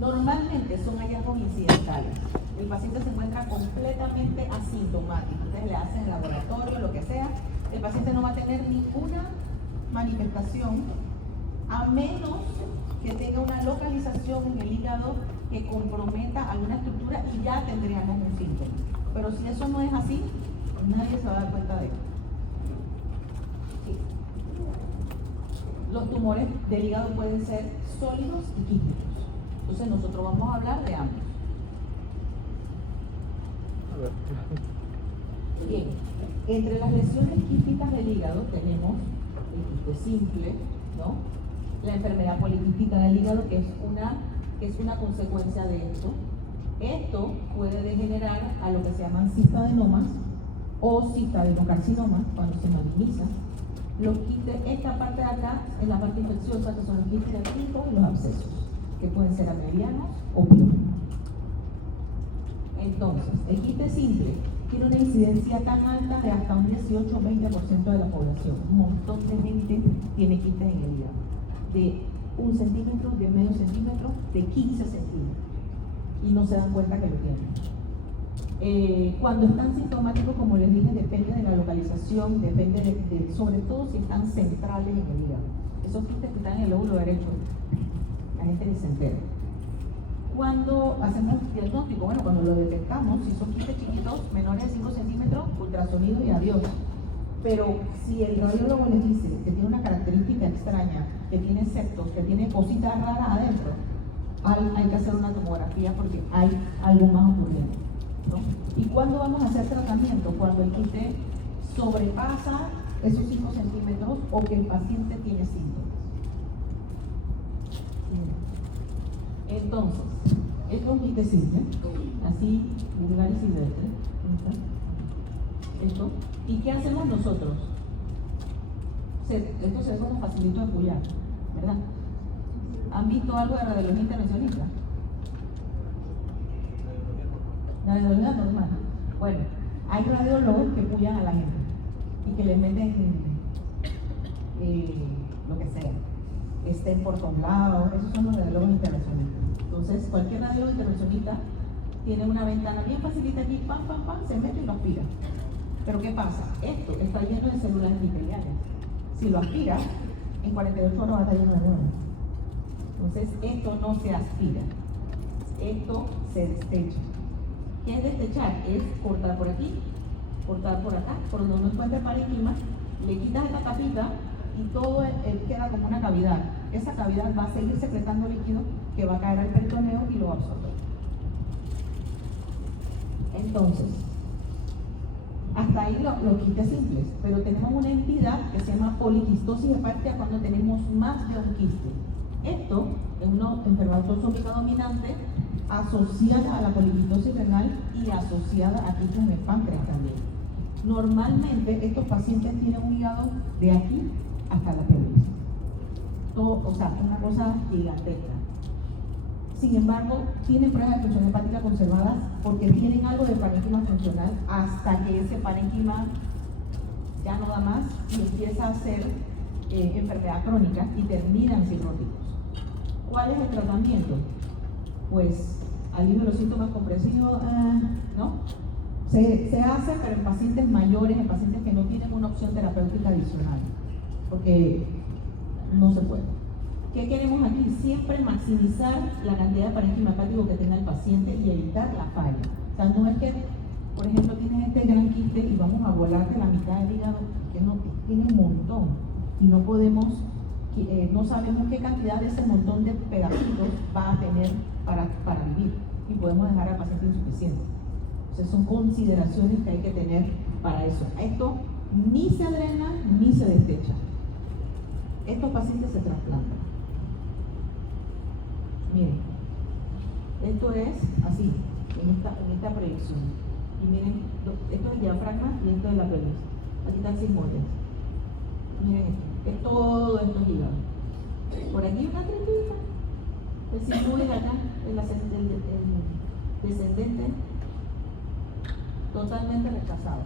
Normalmente son hallazgos incidentales. El paciente se encuentra completamente asintomático. Ustedes le hacen el laboratorio, lo que sea. El paciente no va a tener ninguna manifestación a menos que tenga una localización en el hígado que comprometa alguna estructura y ya tendríamos un síntoma. Pero si eso no es así, nadie se va a dar cuenta de ello. Los tumores del hígado pueden ser sólidos y quísticos. Entonces nosotros vamos a hablar de ambos. Bien, entre las lesiones quísticas del hígado tenemos el quiste simple, ¿no? La enfermedad poliquística del hígado, que es una consecuencia de esto. Esto puede degenerar a lo que se llaman citadenomas o citadenocarcinomas cuando se maligniza. Los quistes, esta parte de acá es la parte infecciosa, que son los quistes activos y los abscesos, que pueden ser amerianos o pilosos. Entonces, el quiste simple tiene una incidencia tan alta de hasta un 18 o 20% de la población. Un montón de gente tiene quistes en el hígado. De 1 centímetro, de medio centímetro, de 15 centímetros. Y no se dan cuenta que lo tienen. Cuando están sintomáticos, como les dije, depende de la localización, depende sobre todo si están centrales en el hígado. Esos quistes que están en el lóbulo derecho, la gente ni se entera. Cuando hacemos diagnóstico, bueno, cuando lo detectamos, si son quistes chiquitos, menores de 5 centímetros, ultrasonido y adiós. Pero si el radiólogo les dice que tiene una característica extraña, que tiene septos, que tiene cositas raras adentro, hay que hacer una tomografía porque hay algo más ocurriendo, ¿no? ¿Y cuándo vamos a hacer tratamiento? Cuando el quiste sobrepasa esos 5 centímetros o que el paciente tiene síntomas. Entonces, esto es un quiste simple, así, vulgar y silvestre. Esto. ¿Y qué hacemos nosotros? Esto se ve como facilito de pullar, ¿verdad? ¿Han visto algo de radiología intervencionista? La radiología normal. Bueno, hay radiólogos que pullan a la gente y que les meten lo que sea, estén por todos lados. Esos son los radiólogos intervencionistas. Entonces, cualquier radiólogo intervencionista tiene una ventana bien facilita aquí, pam, pam, pam, se mete y lo aspira. Pero ¿qué pasa? Esto está lleno de células epiteliales. Si lo aspira, en 48 horas va a estar lleno de nuevo. Entonces, esto no se aspira, esto se destecha. ¿Qué es destechar? Es cortar por aquí, cortar por acá, por donde uno encuentra el parénquima, le quitas esta tapita y todo queda como una cavidad. Esa cavidad va a seguir secretando líquido que va a caer al peritoneo y lo va a absorber. Entonces, hasta ahí los quistes simples, pero tenemos una entidad que se llama poliquistosis hepática cuando tenemos más de un quiste. Esto es una enfermedad autosómica dominante asociada a la poliquistosis renal y asociada a quistes en el páncreas también. Normalmente estos pacientes tienen un hígado de aquí hasta la pelvis. Todo, o sea, una cosa gigantesca. Sin embargo, tienen pruebas de función hepática conservadas porque tienen algo de parénquima funcional hasta que ese parénquima ya no da más y empieza a ser enfermedad crónica y terminan cirróticos. ¿Cuál es el tratamiento? Pues alivio de los síntomas compresivos, ¿no? Se hace, pero en pacientes mayores, en pacientes que no tienen una opción terapéutica adicional, porque no se puede. ¿Qué queremos aquí? Siempre maximizar la cantidad de parénquima hepático que tenga el paciente y evitar la falla. O sea, no es que, por ejemplo, tienes este gran quiste y vamos a volarte la mitad del hígado, que no, tiene un montón y no podemos, no sabemos qué cantidad de ese montón de pedacitos va a tener para vivir y podemos dejar al paciente insuficiente. Entonces son consideraciones que hay que tener para eso. Esto ni se drena ni se destecha. Estos pacientes se trasplantan. Miren, esto es así, en esta proyección. Y miren, esto es el diafragma y esto es la pelvis. Aquí están sigmoides. Miren esto, es todo esto es hígado. Por aquí una trepita, el sigmoide acá, el descendente, totalmente rechazado.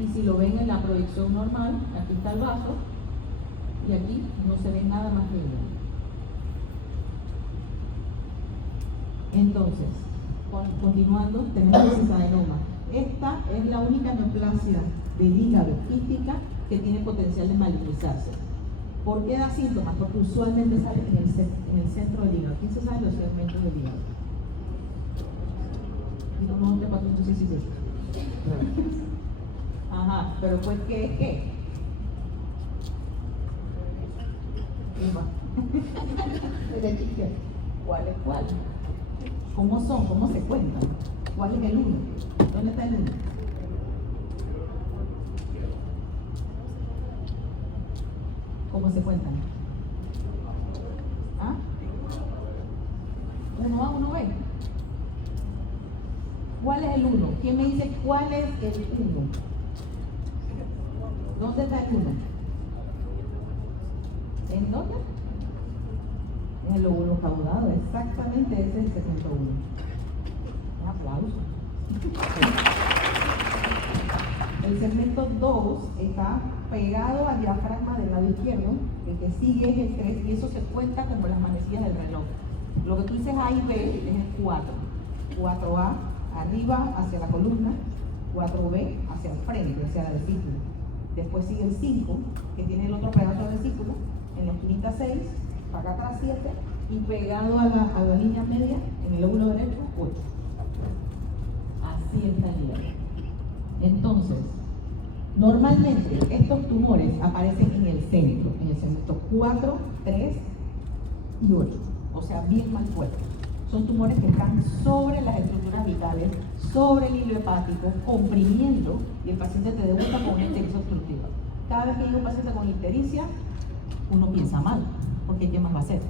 Y si lo ven en la proyección normal, aquí está el vaso y aquí no se ve nada más que hígado. Entonces, continuando, tenemos el cisadenoma. Esta es la única neoplasia del hígado quística que tiene potencial de malignizarse. ¿Por qué da síntomas? Porque usualmente sale en el centro del hígado. ¿Quién se sabe los segmentos del hígado? 1, 2, 3, 4, 5, 6, 7. Ajá, pero pues ¿qué es qué? ¿Cuál es cuál? ¿Cómo son? ¿Cómo se cuentan? ¿Cuál es el 1? ¿Dónde está el 1? ¿Cómo se cuentan? ¿Ah? 1A, 1B. ¿Cuál es el 1? ¿Quién me dice cuál es el 1? ¿Dónde está el 1? ¿En dónde? En el lóbulo caudado, exactamente ese es el segmento 1. Un aplauso. El segmento 2 está pegado al diafragma del lado izquierdo, el que sigue es el 3 y eso se cuenta como las manecillas del reloj. Lo que tú dices A y B es el 4. 4A arriba hacia la columna, 4B hacia el frente, hacia la vesícula. Después sigue el 5, que tiene el otro pedazo de vesícula, en la esquinita 6, para acá atrás 7, y pegado a la línea media, en el lóbulo derecho, 8. Así está el hígado. Entonces, normalmente estos tumores aparecen en el centro, en el segmento 4, 3 y 8, o sea, bien mal puestos. Son tumores que están sobre las estructuras vitales, sobre el hilo hepático, comprimiendo, y el paciente te debuta con una ictericia obstructiva. Cada vez que llega un paciente con ictericia, uno piensa mal, porque ¿qué más va a hacer?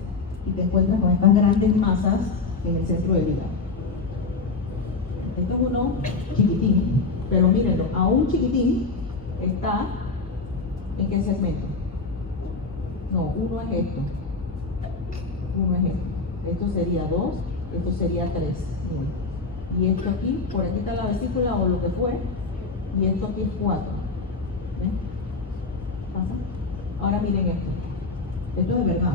Y te encuentras con estas grandes masas en el centro del hígado. Esto es uno chiquitín, pero mírenlo, aún chiquitín está ¿en qué segmento? No, uno es esto. Uno es esto. Esto sería 2, esto sería 3. Y esto aquí, por aquí está la vesícula o lo que fue, y esto aquí es 4. ¿Ven? ¿Pasa? Ahora miren esto. Esto es de verdad.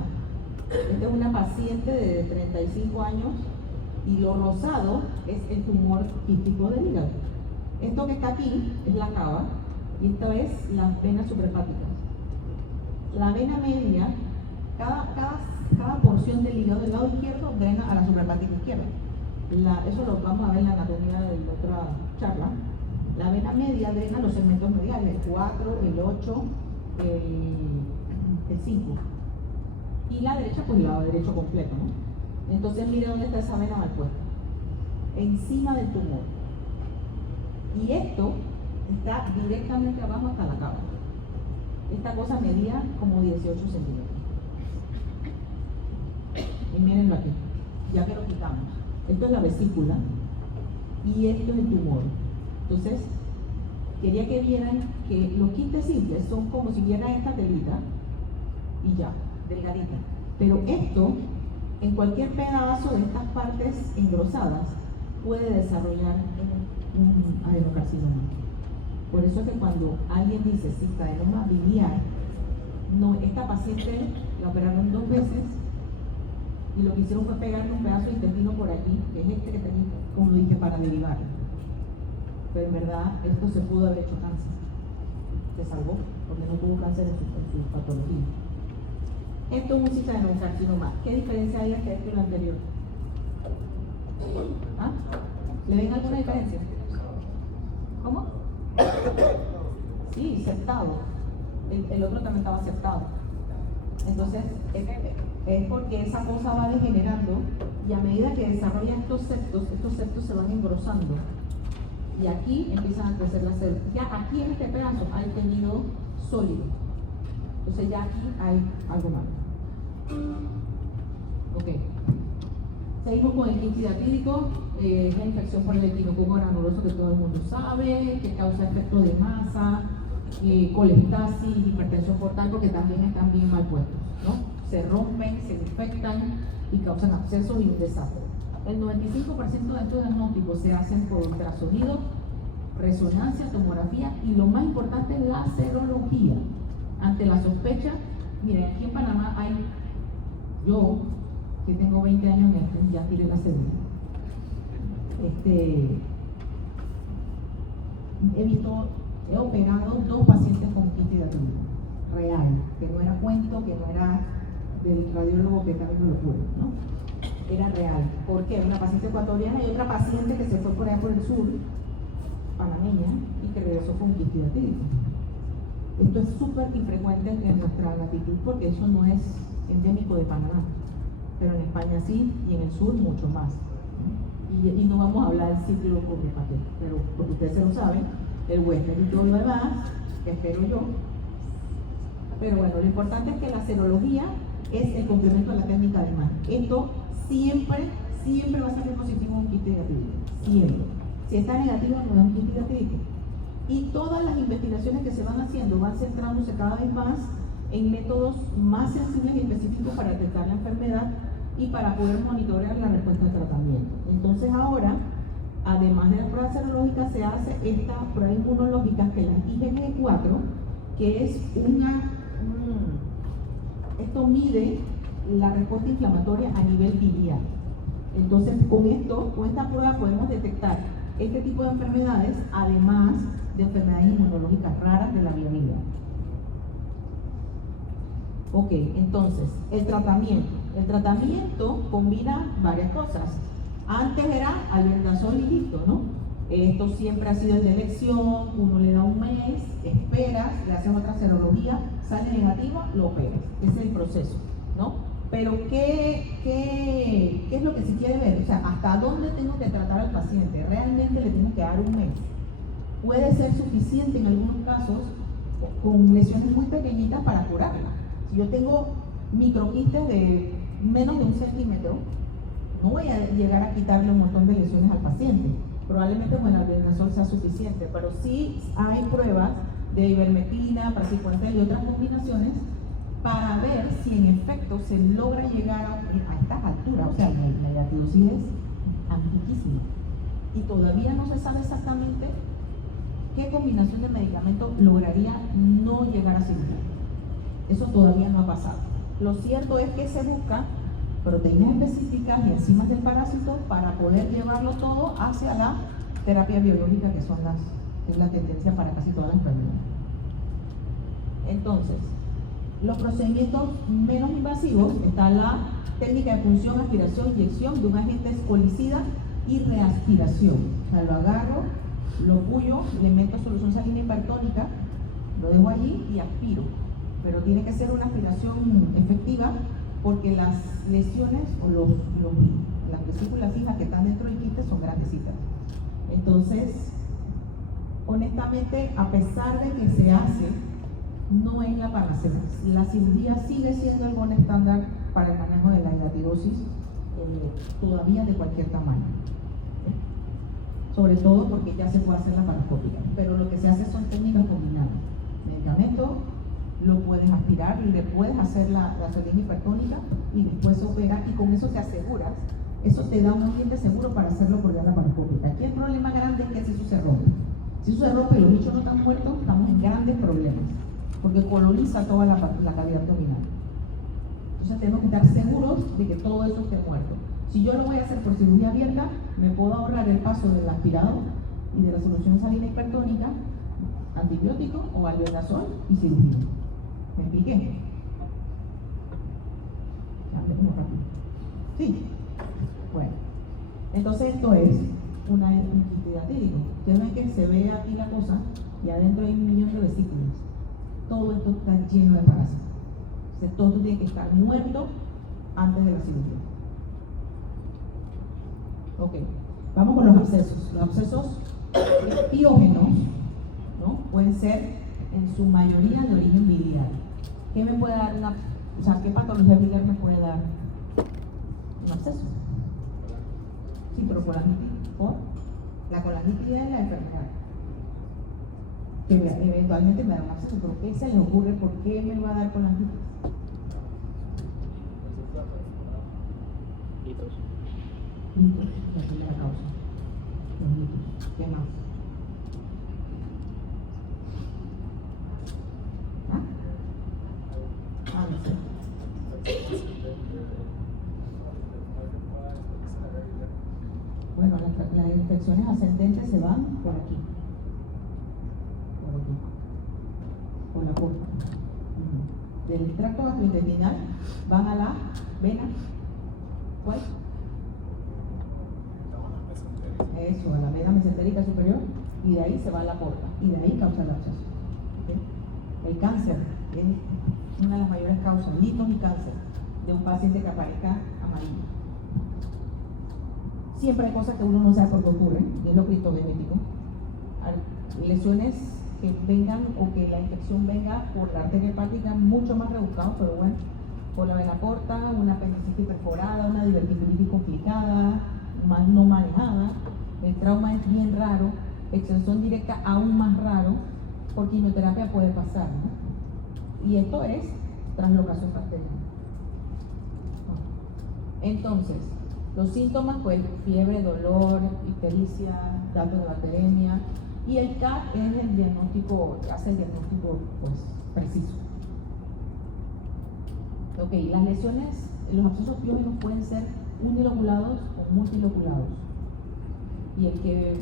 Esta es una paciente de 35 años y lo rosado es el tumor quístico del hígado. Esto que está aquí es la cava y esta es las venas suprahepáticas. La vena media, cada porción del hígado del lado izquierdo drena a la suprahepática izquierda. Eso lo vamos a ver en la anatomía de la otra charla. La vena media drena los segmentos mediales, el 4, el 8, el 5. Y la derecha, pues el lado derecho completo, ¿no? Entonces mire dónde está esa vena mal puesta. Encima del tumor. Y esto está directamente abajo hasta la cava. Esta cosa medía como 18 centímetros. Y mírenlo aquí, ya que lo quitamos. Esto es la vesícula y esto es el tumor. Entonces, quería que vieran que los quistes simples son como si vieran esta telita y ya, delgadita. Pero esto, en cualquier pedazo de estas partes engrosadas, puede desarrollar un adenocarcinoma. Por eso es que cuando alguien dice cistadenoma biliar, no, esta paciente la operaron 2 veces y lo que hicieron fue pegarle un pedazo de intestino por aquí, que es este que tenía, como dije, para derivar. Pero en verdad esto se pudo haber hecho cáncer. Se salvó, porque no tuvo cáncer en su patología. Esto es un citadenocarcinoma. ¿Qué diferencia hay entre esto y lo anterior? ¿Ah? ¿Le ven alguna diferencia? ¿Cómo? Sí, septado. El otro también estaba septado. Entonces, es porque esa cosa va degenerando y a medida que desarrollan estos septos se van engrosando. Y aquí empiezan a crecer las células. Ya aquí en este pedazo hay tejido sólido. Entonces ya aquí hay algo malo. Ok. Seguimos con el quiste diatídico. Es la infección por el ectinococo granuloso que todo el mundo sabe, que causa efecto de masa, colestasis, hipertensión portal, porque también están bien mal puestos, ¿no? Se rompen, se infectan y causan abscesos y un desastre. El 95% de estos diagnósticos se hacen por ultrasonido, resonancia, tomografía y lo más importante es la serología. Ante la sospecha, miren, aquí en Panamá hay, yo que tengo 20 años en esto, ya tiré la cédula. he operado 2 pacientes con quiste hidratólico, real, que no era cuento, que no era del radiólogo que también lo pudo, ¿no? Era real. ¿Por qué? Una paciente ecuatoriana y otra paciente que se fue por allá por el sur, panameña, y que regresó con quiste hidratólico. Esto es súper infrecuente en nuestra latitud porque eso no es endémico de Panamá, pero en España sí y en el sur mucho más. Y no vamos a hablar del ciclo copiapate, pero porque ustedes se lo saben, el Western y todo lo demás, que espero yo. Pero bueno, lo importante es que la serología es el complemento a la técnica de MAS. Esto siempre va a salir positivo en un quiste hidratólico, siempre. Si está negativo, no es un quiste hidratólico. Y todas las investigaciones que se van haciendo van centrándose cada vez más en métodos más sensibles y específicos para detectar la enfermedad y para poder monitorear la respuesta al tratamiento. Entonces ahora, además de las pruebas serológicas, se hace esta prueba inmunológica que es la IgG4, que es esto mide la respuesta inflamatoria a nivel biliar. Entonces con esta prueba podemos detectar este tipo de enfermedades, además de enfermedades inmunológicas raras de la vía biliar. Ok, entonces, el tratamiento. El tratamiento combina varias cosas. Antes era albendazol y listo, ¿no? Esto siempre ha sido el de elección, uno le da un mes, esperas, le haces otra serología, sale negativa, lo operas. Ese es el proceso, ¿no? Pero ¿qué es lo que se quiere ver? O sea, ¿hasta dónde tengo que tratar al paciente? ¿Realmente le tengo que dar un mes? Puede ser suficiente en algunos casos con lesiones muy pequeñitas para curarla. Si yo tengo microquistes de menos de 1 centímetro, no voy a llegar a quitarle un montón de lesiones al paciente. Probablemente con el albendazol sea suficiente, pero sí hay pruebas de ivermectina, praziquantel y otras combinaciones para ver si en efecto se logra llegar a estas alturas. O sea, la hidratidosis es antiquísima y todavía no se sabe exactamente qué combinación de medicamentos lograría no llegar a cirugía. Eso todavía no ha pasado. Lo cierto es que se busca proteínas específicas y enzimas del parásito para poder llevarlo todo hacia la terapia biológica, que es la tendencia para casi todas las enfermedades. Entonces, los procedimientos menos invasivos está la técnica de punción, aspiración, inyección de un agente escolicida y reaspiración. O sea, lo agarro, lo puyo, le meto solución salina hipertónica, lo dejo allí y aspiro. Pero tiene que ser una aspiración efectiva porque las lesiones o las vesículas fijas que están dentro del quiste son grandecitas. Entonces, honestamente, a pesar de que se hace, no es la panacea. La cirugía sigue siendo el buen estándar para el manejo de la hidratidosis, todavía de cualquier tamaño. Sobre todo porque ya se puede hacer laparoscópica, pero lo que se hace son técnicas combinadas. Medicamento, lo puedes aspirar y le puedes hacer la salina hipertónica y después opera, y con eso te aseguras, eso te da un ambiente seguro para hacerlo por vía laparoscópica. Aquí el problema grande es que si eso se rompe. Si eso se rompe y los bichos no están muertos, estamos en grandes problemas, porque coloniza toda la cavidad abdominal. Entonces tenemos que estar seguros de que todo eso esté muerto. Si yo lo voy a hacer por cirugía abierta, me puedo ahorrar el paso del aspirado y de la solución salina hipertónica, antibiótico o albendazol y cirugía. ¿Me expliqué? Sí. Bueno, entonces esto es un quiste hidratídico. Ustedes ven que se ve aquí la cosa y adentro hay 1 millón de vesículas. Todo esto está lleno de parásitos. Entonces todo esto tiene que estar muerto antes de la cirugía. Ok, vamos con los abscesos. Los abscesos piógenos, ¿no? Pueden ser en su mayoría de origen biliar. ¿Qué me puede dar qué patología biliar me puede dar un absceso? Sí, pero colangitis. La colangitis es la enfermedad que eventualmente me da un absceso, pero ¿qué se le ocurre? ¿Por qué me va a dar colangitis? Litos. Litos, la primera causa. Los litos. ¿Qué más? bueno, las infecciones ascendentes se van por aquí, por la porta. Del tracto gastrointestinal van a la vena, ¿cuál? Eso, a la vena mesentérica superior, y de ahí se va a la porta, y de ahí causa el absceso. ¿Okay? El cáncer es una de las mayores causas, litos y cáncer, de un paciente que aparezca amarillo. Siempre hay cosas que uno no sabe por qué ocurren, y es lo cristogenético. Lesiones que vengan o que la infección venga por la arteria hepática, mucho más rebuscado, pero bueno, por la vena porta, una apendicitis perforada, una diverticulitis complicada, no manejada. El trauma es bien raro, extensión directa aún más raro, por quimioterapia puede pasar, ¿no? Y esto es translocación bacteriana. Entonces, los síntomas, pues fiebre, dolor, ictericia, datos de bacteremia, y el CAT es el diagnóstico, hace el diagnóstico pues preciso. Ok, las lesiones, los abscesos piógenos pueden ser uniloculados o multiloculados. Y el que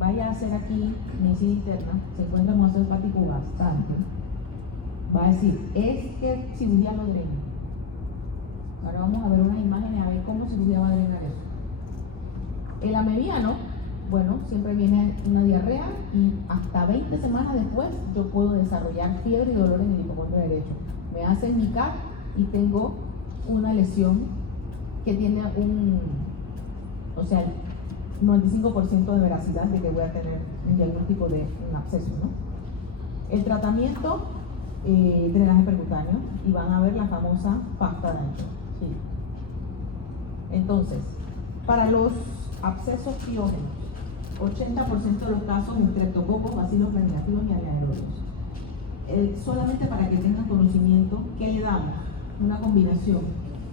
vaya a hacer aquí medicina interna, se encuentra con ácido hepático bastante, va a decir, es que cirugía lo drena. Ahora vamos a ver unas imágenes a ver cómo cirugía va a drenar eso. El amebiano, bueno, siempre viene una diarrea y hasta 20 semanas después yo puedo desarrollar fiebre y dolor en el hipocondrio derecho. Me hacen mi CAT y tengo una lesión que tiene o sea, 95% de veracidad de que voy a tener un diagnóstico de un absceso, ¿no? El tratamiento, drenaje percutáneo, y van a ver la famosa pasta de ancho. Sí. Entonces, para los abscesos piógenos, 80% de los casos en streptococos, bacilos gram-negativos y anaerobios. Solamente para que tengan conocimiento, ¿qué le damos? Una combinación: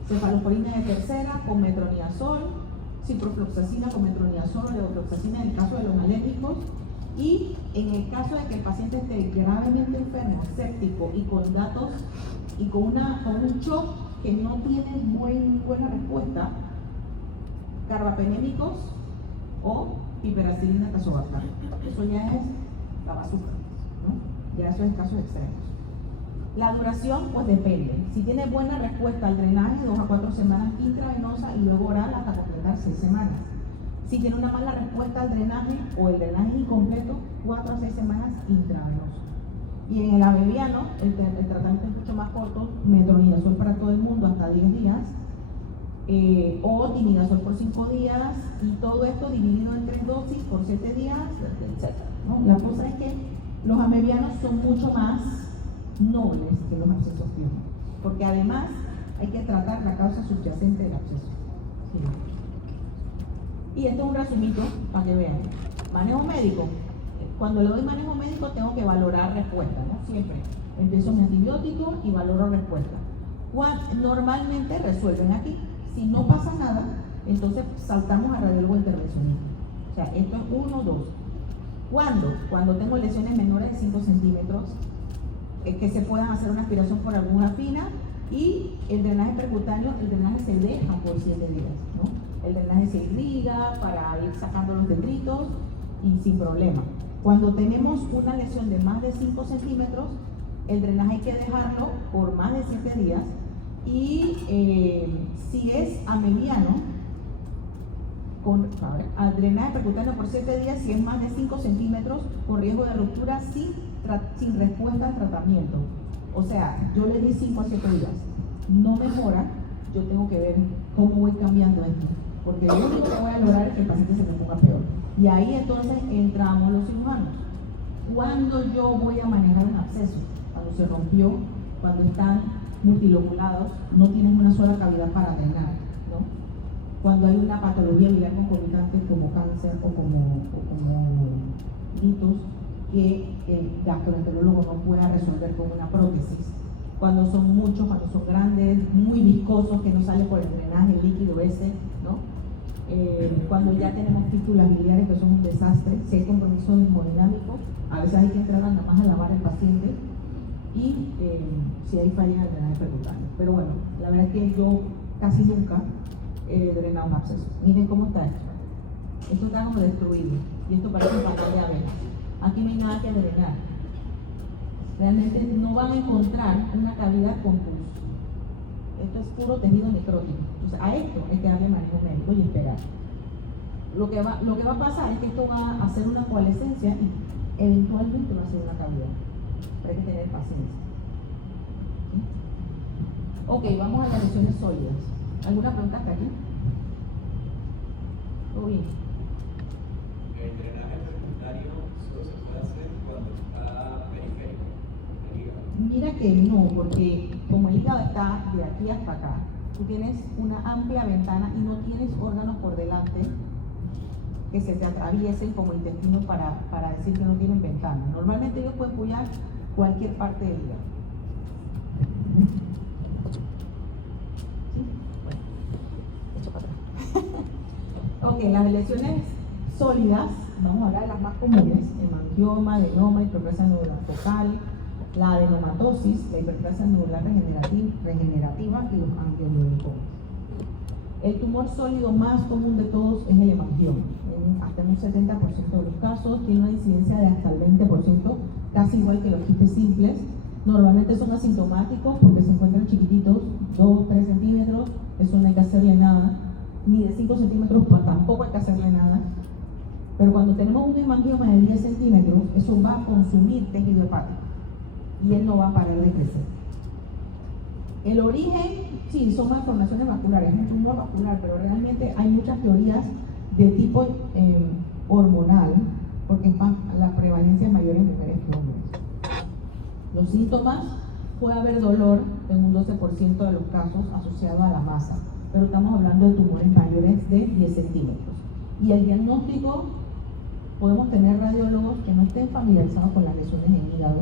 cefalosporina de tercera con metronidazol, ciprofloxacina con metronidazol o levofloxacina en el caso de los alérgicos, y en el caso de que el paciente esté gravemente enfermo, séptico y con datos y con un shock que no tiene buena respuesta, carbapenémicos o piperacilina tazobactam. Eso ya es la bazooka, ¿no? Ya eso es casos extremos. La duración, pues depende. Si tiene buena respuesta al drenaje, 2 a 4 semanas intravenosa y luego oral hasta completar 6 semanas. Si tiene una mala respuesta al drenaje o el drenaje incompleto, 4 a 6 semanas intravenoso. Y en el amebiano, el tratamiento es mucho más corto, metronidazol para todo el mundo hasta 10 días, o tinidazol por 5 días, y todo esto dividido en 3 dosis por 7 días, etc., ¿no? La cosa es que los amebianos son mucho más nobles que los abscesos piógenos, porque además hay que tratar la causa subyacente del absceso. Sí. Y esto es un resumito para que vean. Manejo médico. Cuando le doy manejo médico tengo que valorar respuesta, ¿no? Siempre empiezo mi antibiótico y valoro respuesta. Normalmente resuelven aquí. Si no pasa nada, entonces saltamos a radiólogo intervencionista. O sea, esto es 1, 2. Cuando tengo lesiones menores de 5 centímetros, que se puedan hacer una aspiración por aguja fina, y el drenaje percutáneo, el drenaje se deja por 7 días, ¿no? El drenaje se irriga para ir sacando los detritos y sin problema. Cuando tenemos una lesión de más de 5 centímetros, el drenaje hay que dejarlo por más de 7 días, y si es amebiano, al drenaje percutáneo por 7 días, si es más de 5 centímetros, con riesgo de ruptura sin respuesta al tratamiento. O sea, yo le di 5 a 7 días, no mejora, yo tengo que ver cómo voy cambiando esto, porque lo único que voy a lograr es que el paciente se me ponga peor. Y ahí entonces entramos los cirujanos. Cuando yo voy a manejar un absceso, cuando se rompió, cuando están multiloculados, no tienen una sola cavidad para drenar, ¿no? Cuando hay una patología biliar concomitante como cáncer o como litos, que el gastroenterólogo no pueda resolver con una prótesis. Cuando son muchos, cuando son grandes, muy viscosos, que no sale por el drenaje líquido ese, ¿no? Cuando ya tenemos fístulas biliares, que son un desastre, si hay compromiso hemodinámico, a veces hay que entrar nada más a lavar al paciente, y si hay falla en el drenaje percutáneo. Pero bueno, la verdad es que yo casi nunca he drenado un absceso. Miren cómo está esto. Esto está como destruido. Y esto parece un papel de abejas. Aquí no hay nada que drenar. Realmente no van a encontrar una cavidad con pus. Esto es puro tejido necrótico. Entonces, a esto hay que darle manejo médico y esperar. Lo que va a pasar es que esto va a hacer una coalescencia y eventualmente va a ser una cavidad. Pero hay que tener paciencia. ¿Sí? Ok, vamos a las lesiones sólidas. ¿Alguna pregunta hasta aquí? ¿Todo bien? El drenaje percutario solo se puede hacer cuando está periférico del hígado. Mira que no, porque como el hígado está de aquí hasta acá, tú tienes una amplia ventana y no tienes órganos por delante que se te atraviesen como intestinos para decir que no tienen ventana. Normalmente ellos pueden pullar cualquier parte del hígado. ¿Sí? Bueno, echo para atrás. Ok, las lesiones sólidas, vamos a hablar de las más comunes: hemangioma, adenoma, hiperplasia anular focal, la adenomatosis, la hiperplasia anular regenerativa y los angioleucomas. El tumor sólido más común de todos es el hemangioma. Hasta en un 70% de los casos tiene una incidencia de hasta el 20%, casi igual que los quistes simples. Normalmente son asintomáticos porque se encuentran chiquititos, 2-3 centímetros, eso no hay que hacerle nada, ni de 5 centímetros pues tampoco hay que hacerle nada. Pero cuando tenemos un hemangioma de 10 centímetros, eso va a consumir tejido hepático y él no va a parar de crecer. El origen, sí, son malformaciones vasculares, es un tumor vascular, pero realmente hay muchas teorías de tipo hormonal, porque la prevalencia es mayor en mujeres que hombres. Los síntomas: puede haber dolor en un 12% de los casos asociado a la masa, pero estamos hablando de tumores mayores de 10 centímetros. Y el diagnóstico: podemos tener radiólogos que no estén familiarizados con las lesiones en hígado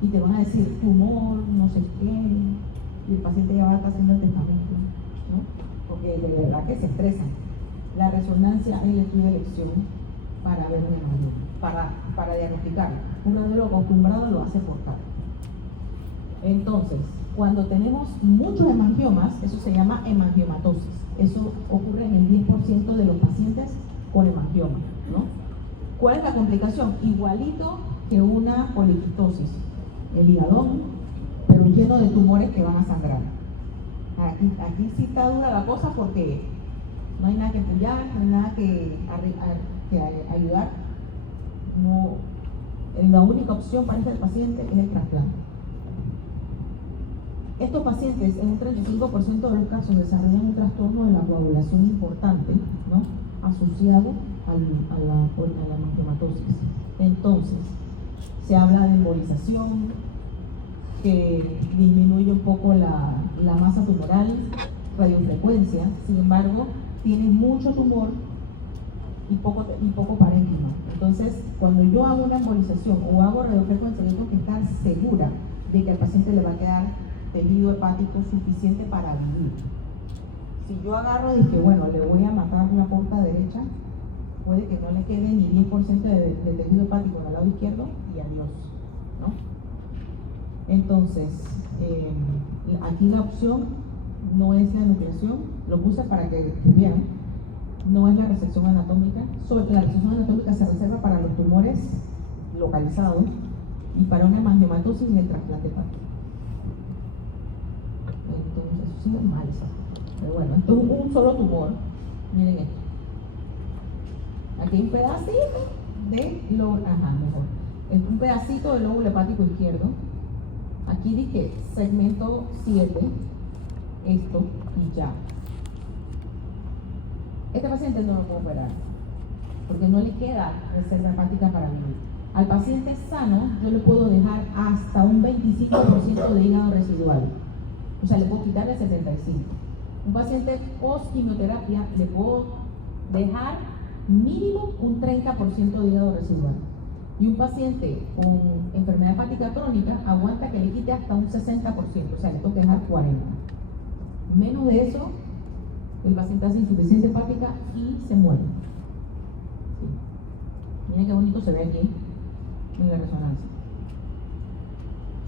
y te van a decir tumor, no sé qué, y el paciente ya va a estar haciendo el testamento, ¿no? Porque de verdad que se estresan. La resonancia es el estudio de elección para ver un hemangioma, para diagnosticarlo. Un radiólogo acostumbrado lo hace por carta. Entonces, cuando tenemos muchos hemangiomas, eso se llama hemangiomatosis. Eso ocurre en el 10% de los pacientes con hemangioma, ¿no? ¿Cuál es la complicación? Igualito que una poliquistosis, el hígado, pero lleno de tumores que van a sangrar. Aquí sí está dura la cosa porque no hay nada que apoyar, no hay nada que ayudar. No, la única opción para este paciente es el trasplante. Estos pacientes, en un 35% de los casos, desarrollan un trastorno de la coagulación importante, ¿no? Asociado a la hemangiomatosis. Entonces, se habla de embolización, que disminuye un poco la masa tumoral, radiofrecuencia. Sin embargo, tiene mucho tumor y poco parénquima. Entonces, cuando yo hago una embolización o hago radiofrecuencia, yo tengo que estar segura de que al paciente le va a quedar tejido hepático suficiente para vivir. Si yo agarro y dije, bueno, le voy a matar la porta derecha, puede que no le quede ni 10% de tejido hepático al lado izquierdo y adiós, ¿no? Entonces, aquí la opción no es la nucleación, lo puse para que vean, no es la resección anatómica. La resección anatómica se reserva para los tumores localizados y para una hemangiomatosis y el trasplante hepático. Entonces, eso sí es mal, pero bueno, esto es un solo tumor. Miren esto. Aquí hay un pedacito de lóbulo, mejor. Es un pedacito del lóbulo hepático izquierdo. Aquí dije segmento 7, esto y ya. Este paciente no lo puedo operar porque no le queda reserva hepática para vivir. Al paciente sano yo le puedo dejar hasta un 25% de hígado residual, o sea, le puedo quitarle 75%. Un paciente post quimioterapia le puedo dejar mínimo un 30% de hígado residual. Y un paciente con enfermedad hepática crónica aguanta que le quite hasta un 60%, o sea, le tengo que dejar 40%. Menos de eso, el paciente hace insuficiencia hepática y se muere. Sí. Miren qué bonito se ve aquí en la resonancia.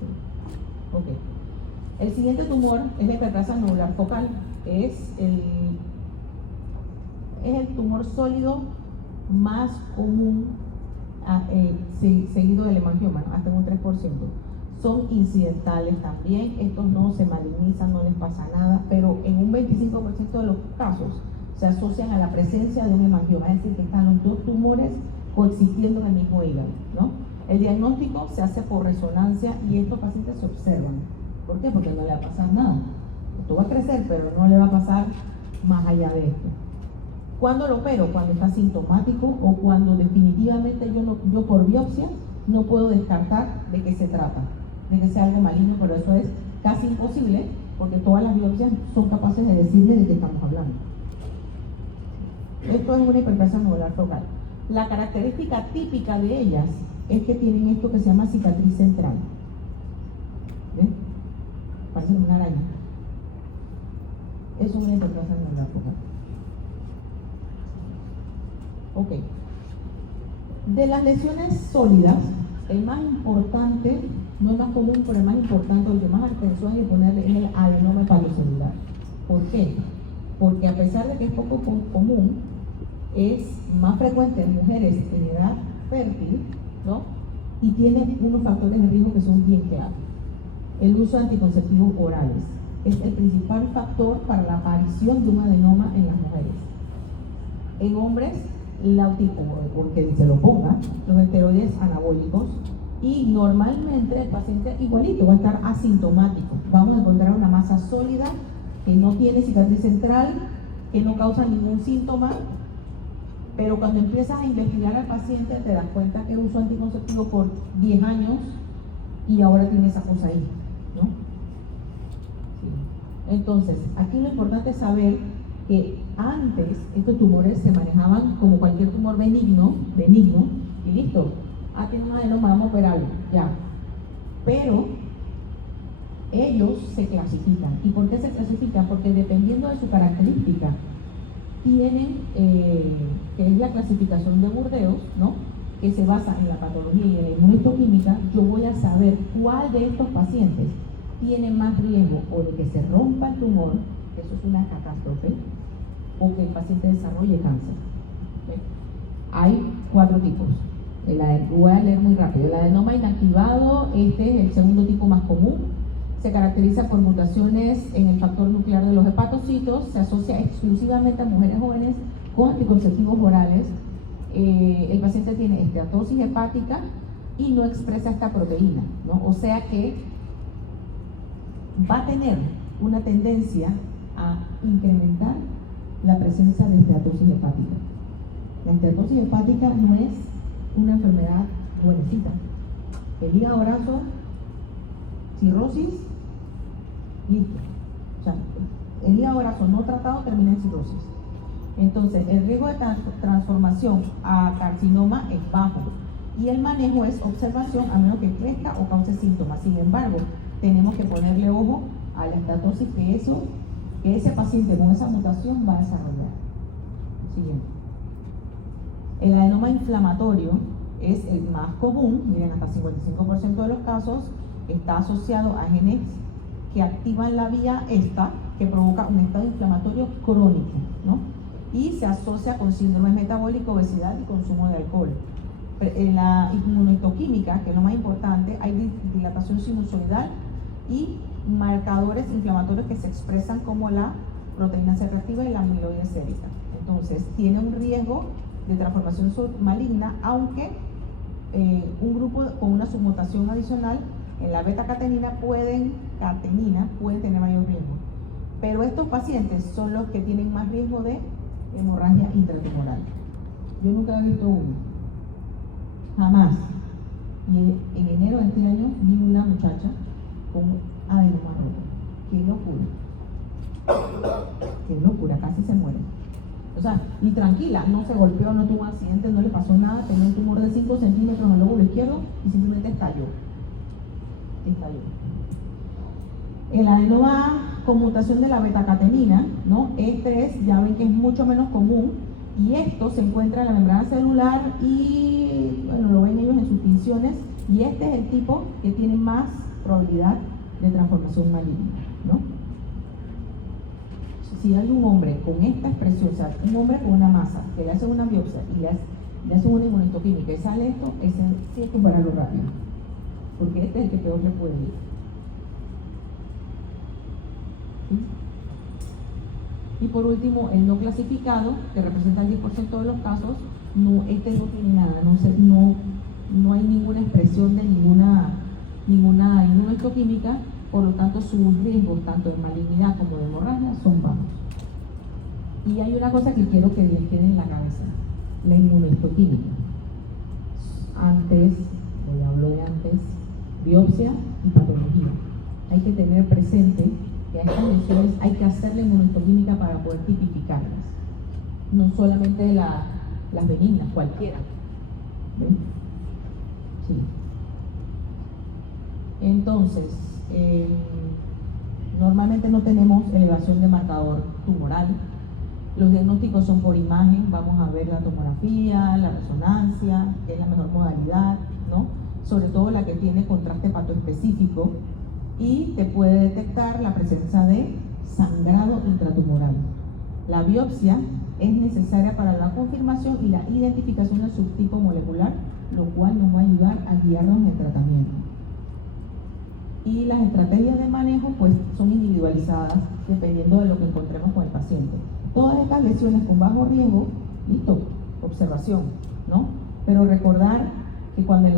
Sí. Ok. El siguiente tumor es la hiperplasia anular focal. Es el tumor sólido más común seguido del hemangioma, ¿no? Hasta un 3%. Son incidentales también, estos no se malignizan, no les pasa nada, pero en un 25% de los casos se asocian a la presencia de un hemangioma, es decir, que están los dos tumores coexistiendo en el mismo hígado, ¿no? El diagnóstico se hace por resonancia y estos pacientes se observan. ¿Por qué? Porque no le va a pasar nada. Esto va a crecer, pero no le va a pasar más allá de esto. ¿Cuándo lo opero? Cuando está sintomático o cuando definitivamente yo por biopsia no puedo descartar de qué se trata, de que sea algo maligno, pero eso es casi imposible porque todas las biopsias son capaces de decirle de qué estamos hablando. Esto es una hiperplasia nodular focal. La característica típica de ellas es que tienen esto que se llama cicatriz central. ¿Ven? Parece una araña. Es una hiperplasia nodular focal. Ok. De las lesiones sólidas, el más importante, no el más común, pero el más importante, el que más atención hay que ponerle es el adenoma hepatocelular. ¿Por qué? Porque a pesar de que es poco común, es más frecuente en mujeres en edad fértil, ¿no? Y tiene unos factores de riesgo que son bien claros. El uso de anticonceptivos orales es el principal factor para la aparición de un adenoma en las mujeres. En hombres, porque se lo ponga, los esteroides anabólicos, y normalmente el paciente igualito va a estar asintomático. Vamos a encontrar una masa sólida que no tiene cicatriz central, que no causa ningún síntoma, pero cuando empiezas a investigar al paciente te das cuenta que usó anticonceptivo por 10 años y ahora tiene esa cosa ahí, ¿no? Sí. Entonces, aquí lo importante es saber que antes estos tumores se manejaban como cualquier tumor benigno, y listo. Tiene un adenoma, vamos a operarlo, ya. Pero ellos se clasifican. ¿Y por qué se clasifican? Porque dependiendo de su característica, tienen, que es la clasificación de Burdeos, ¿no? Que se basa en la patología y en la inmunohistoquímica. Yo voy a saber cuál de estos pacientes tiene más riesgo o de que se rompa el tumor, eso es una catástrofe, o que el paciente desarrolle cáncer. ¿Okay? Hay 4 tipos. Voy a leer muy rápido. El adenoma inactivado, este es el segundo tipo más común. Se caracteriza por mutaciones en el factor nuclear de los hepatocitos, se asocia exclusivamente a mujeres jóvenes con anticonceptivos orales. El paciente tiene esteatosis hepática y no expresa esta proteína, ¿no? O sea que va a tener una tendencia a incrementar la presencia de esteatosis hepática. La esteatosis hepática no es una enfermedad buenecita. El hígado graso, cirrosis, listo. O sea, el hígado graso no tratado termina en cirrosis. Entonces, el riesgo de transformación a carcinoma es bajo y el manejo es observación a menos que crezca o cause síntomas. Sin embargo, tenemos que ponerle ojo a la estatosis que ese paciente con esa mutación va a desarrollar. Siguiente. El adenoma inflamatorio es el más común, miren, hasta 55% de los casos está asociado a genes que activan la vía esta, que provoca un estado inflamatorio crónico, ¿no? Y se asocia con síndrome metabólico, obesidad y consumo de alcohol. En la inmunohistoquímica, que es lo más importante, hay dilatación sinusoidal y marcadores inflamatorios que se expresan como la proteína C reactiva y la amiloide sérica. Entonces, tiene un riesgo de transformación maligna, aunque un grupo con una submutación adicional en la beta-catenina pueden tener mayor riesgo. Pero estos pacientes son los que tienen más riesgo de hemorragia intratumoral. Yo nunca he visto uno, jamás. Y en enero de este año vi una muchacha con adenoma roto. ¡Qué locura! ¡Qué locura! Casi se muere. O sea, y tranquila, no se golpeó, no tuvo un accidente, no le pasó nada, tenía un tumor de 5 centímetros en el lóbulo izquierdo y simplemente estalló. El adenoma con mutación de la beta-catenina, ¿no? Este es, ya ven que es mucho menos común, y esto se encuentra en la membrana celular y, bueno, lo ven ellos en sus tinciones, y este es el tipo que tiene más probabilidad de transformación maligna, ¿no? si hay un hombre con esta expresión, o sea, un hombre con una masa, que le hace una biopsia y le hace una inmunohistoquímica y sale esto, ese sí hay que operarlo rápido, porque este es el que peor le puede ir. ¿Sí? Y por último, el no clasificado, que representa el 10% de los casos, no, este no tiene nada, no hay ninguna expresión de ninguna inmunohistoquímica, por lo tanto sus riesgos tanto de malignidad como de hemorragia son bajos. Y hay una cosa que quiero que les quede en la cabeza, la inmunohistoquímica. Antes, hoy hablo de antes, biopsia y patología. Hay que tener presente que a estas lesiones hay que hacer la inmunohistoquímica para poder tipificarlas. No solamente las benignas, cualquiera. ¿Ven? Sí. Entonces, normalmente no tenemos elevación de marcador tumoral. Los diagnósticos son por imagen, vamos a ver la tomografía, la resonancia, que es la mejor modalidad, ¿no? Sobre todo la que tiene contraste patoespecífico, y te puede detectar la presencia de sangrado intratumoral. La biopsia es necesaria para la confirmación y la identificación del subtipo molecular, lo cual nos va a ayudar a guiarnos en el tratamiento. Y las estrategias de manejo pues son individualizadas dependiendo de lo que encontremos con el paciente. Todas estas lesiones con bajo riesgo, listo, observación, ¿no? Pero recordar que cuando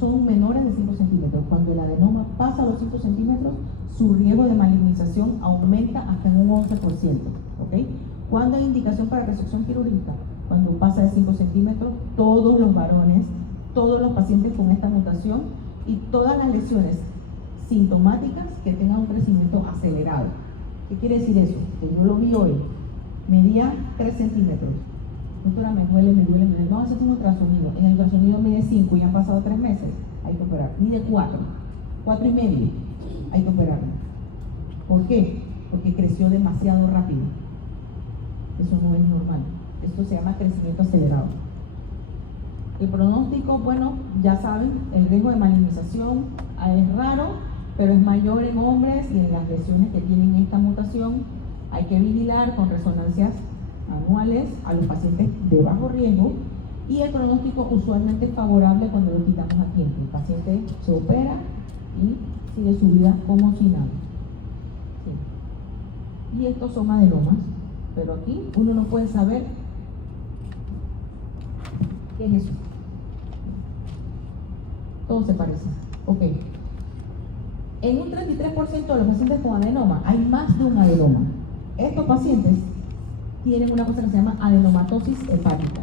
son menores de 5 centímetros, cuando el adenoma pasa los 5 centímetros, su riesgo de malignización aumenta hasta en un 11%, ¿ok? ¿Cuándo hay indicación para resección quirúrgica? Cuando pasa de 5 centímetros, todos los varones, todos los pacientes con esta mutación y todas las lesiones sintomáticas que tengan un crecimiento acelerado. ¿Qué quiere decir eso? Que yo lo vi hoy, medía 3 centímetros. Doctora, me duele. No, haces un ultrasonido. En el ultrasonido mide 5 y han pasado 3 meses. Hay que operar. Mide 4 y medio. Hay que operarlo. ¿Por qué? Porque creció demasiado rápido. Eso no es normal. Esto se llama crecimiento acelerado. El pronóstico, bueno, ya saben, el riesgo de malignización es raro, pero es mayor en hombres y en las lesiones que tienen esta mutación. Hay que vigilar con resonancias anuales a los pacientes de bajo riesgo, y el pronóstico usualmente es favorable cuando lo quitamos a tiempo. El paciente se opera y sigue su vida como si nada. Sí. Y estos son adenomas, pero aquí uno no puede saber qué es eso. Todo se parece. Ok. En un 33% de los pacientes con adenoma hay más de un adenoma. Estos pacientes tienen una cosa que se llama adenomatosis hepática,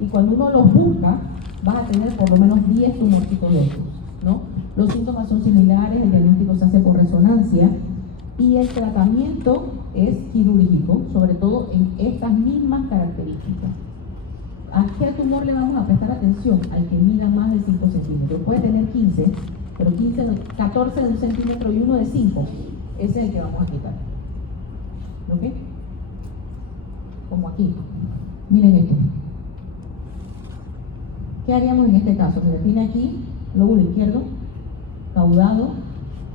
y cuando uno los busca vas a tener por lo menos 10 tumorcitos de estos, ¿no? Los síntomas son similares, el diagnóstico se hace por resonancia y el tratamiento es quirúrgico, sobre todo en estas mismas características. ¿A qué tumor le vamos a prestar atención? Al que mida más de 5 centímetros. Puede tener 15, pero 14 de 1 centímetro y uno de 5, ese es el que vamos a quitar. ¿Ok? Como aquí. Miren esto. ¿Qué haríamos en este caso? Mira, tiene aquí lóbulo izquierdo, caudado,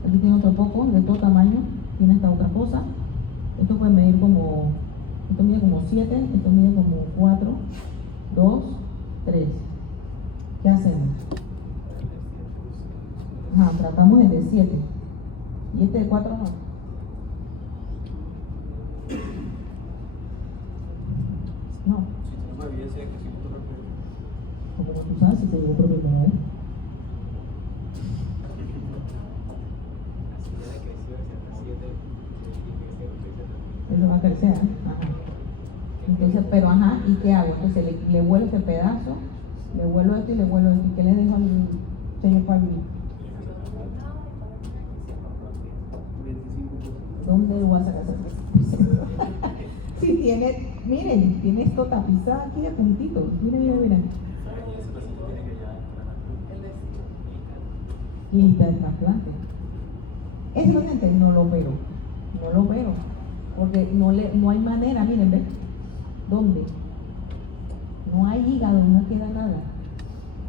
aquí tiene otro poco de todo tamaño, tiene esta otra cosa. Esto puede medir como, esto mide como 7, esto mide como 4, 2, 3. ¿Qué hacemos? Tratamos el de 7. ¿Y este de 4 no? No. Como tú sabes, si te digo por primera vez. Eso va a crecer, ¿eh? Ajá. Entonces, pero ajá, ¿y qué hago? Entonces le vuelo este pedazo, le vuelo esto y le vuelo esto. ¿Y qué le dejo al señor Pablo? ¿Dónde lo vas a sacar? Si tiene, miren, tiene esto tapizado aquí de puntitos. Miren. Lista de trasplante. Ese paciente no lo veo, porque no hay manera, miren, ¿ven? ¿Dónde? No hay hígado, no queda nada.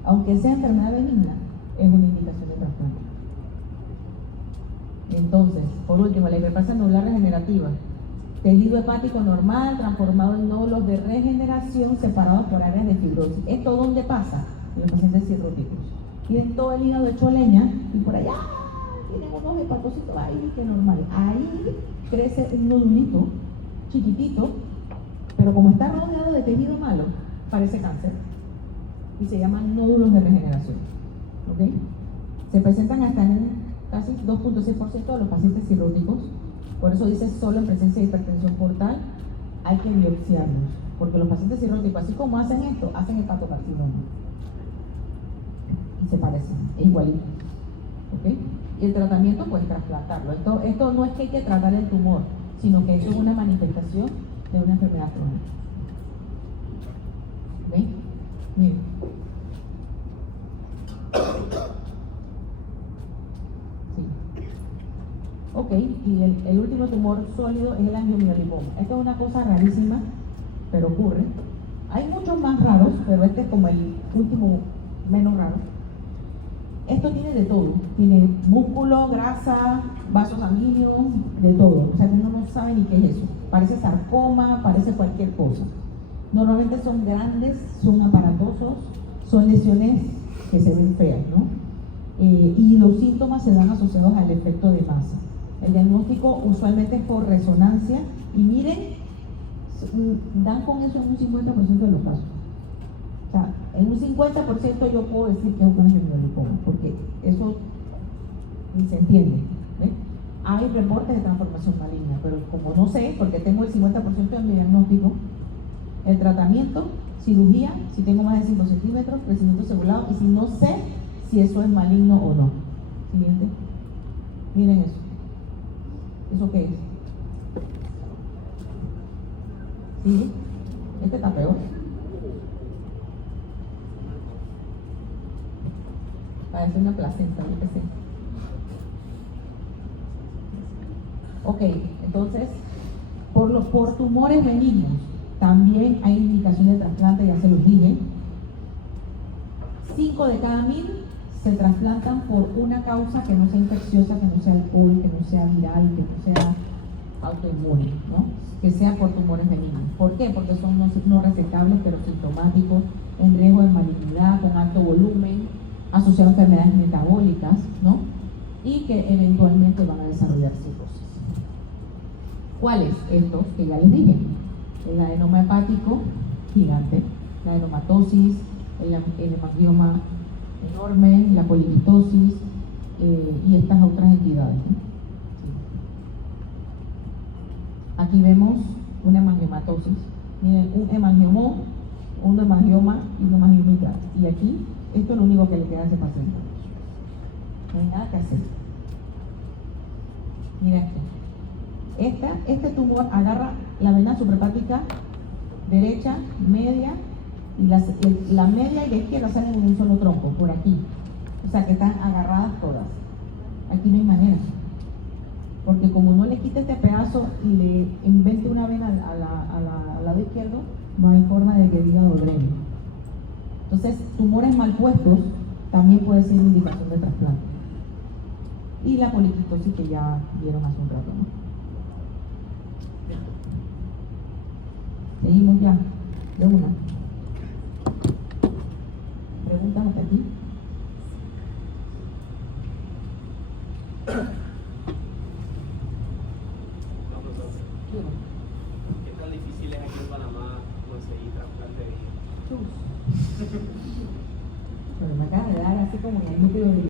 Aunque sea enfermedad benigna, es una indicación de trasplante. Entonces, por último, la hiperplasia anular regenerativa. Tejido hepático normal transformado en nódulos de regeneración separados por áreas de fibrosis. ¿Esto dónde pasa? En los pacientes cirróticos. Tienen todo el hígado hecho leña y por allá tienen unos hepatocitos ahí que normal. Ahí crece un nodulito chiquitito, pero como está rodeado de tejido malo, parece cáncer y se llaman nódulos de regeneración. ¿Ok? Se presentan hasta en un casi 2.6% de los pacientes cirróticos. Por eso dice solo en presencia de hipertensión portal hay que biopsiarlos, porque los pacientes cirróticos, así como hacen esto, hacen hepatocarcinoma y se parecen, es igualito. ¿Ok? Y el tratamiento, pues trasplantarlo. Esto no es que hay que tratar el tumor, sino que eso es una manifestación de una enfermedad crónica. ¿Ven? Miren. Sí. Ok, y el último tumor sólido es el angiomiolipoma. Esto es una cosa rarísima, pero ocurre. Hay muchos más raros, pero este es como el último menos raro. Esto tiene de todo. Tiene músculo, grasa, vasos sanguíneos, de todo. O sea, uno no sabe ni qué es eso. Parece sarcoma, parece cualquier cosa. Normalmente son grandes, son aparatosos, son lesiones que se ven feas, ¿no? Y los síntomas se dan asociados al efecto de masa. El diagnóstico usualmente es por resonancia y miren, dan con eso en un 50% de los casos. O sea, en un 50% yo puedo decir que es un angiomiolipoma, porque eso ni se entiende. ¿Ven? Hay reportes de transformación maligna, pero como no sé, porque tengo el 50% de mi diagnóstico, el tratamiento, cirugía, si tengo más de 5 centímetros, crecimiento cebulado, y si no sé si eso es maligno o no. Siguiente. Miren eso. ¿Eso qué es? ¿Sí? Este está peor. Parece una placenta, yo qué sé. Ok, entonces, por tumores benignos, también hay indicación de trasplante, ya se los dije. 5 de cada 1000 se trasplantan por una causa que no sea infecciosa, que no sea alcohol, que no sea viral, que no sea autoinmune, ¿no? Que sea por tumores benignos. ¿Por qué? Porque son no resectables, pero sintomáticos, en riesgo de malignidad, con alto volumen, asociados a enfermedades metabólicas, ¿no? Y que eventualmente van a desarrollar cirrosis. ¿Cuáles? Estos que ya les dije. El adenoma hepático gigante, la adenomatosis, el hemangioma enorme, la poliquitosis y estas otras entidades, ¿no? Sí. Aquí vemos una hemangiomatosis. Miren, un hemangioma y un hemangioma. Y aquí, esto es lo único que le queda a ese paciente. No hay nada que hacer. Mira esto. Este tumor agarra la vena suprahepática derecha, media, y la media y la izquierda salen en un solo tronco, por aquí. O sea que están agarradas todas. Aquí no hay manera. Porque como no le quite este pedazo y le invente una vena al lado izquierdo, no hay forma de que diga drene. Entonces, tumores mal puestos también puede ser indicación de trasplante. Y la poliquitosis que ya vieron hace un rato, ¿no? Seguimos ya, de una. ¿Preguntas hasta aquí? ¿Qué tan difícil es aquí en Panamá conseguir trasplante de hígado? Pero me acaba de dar así como en el núcleo de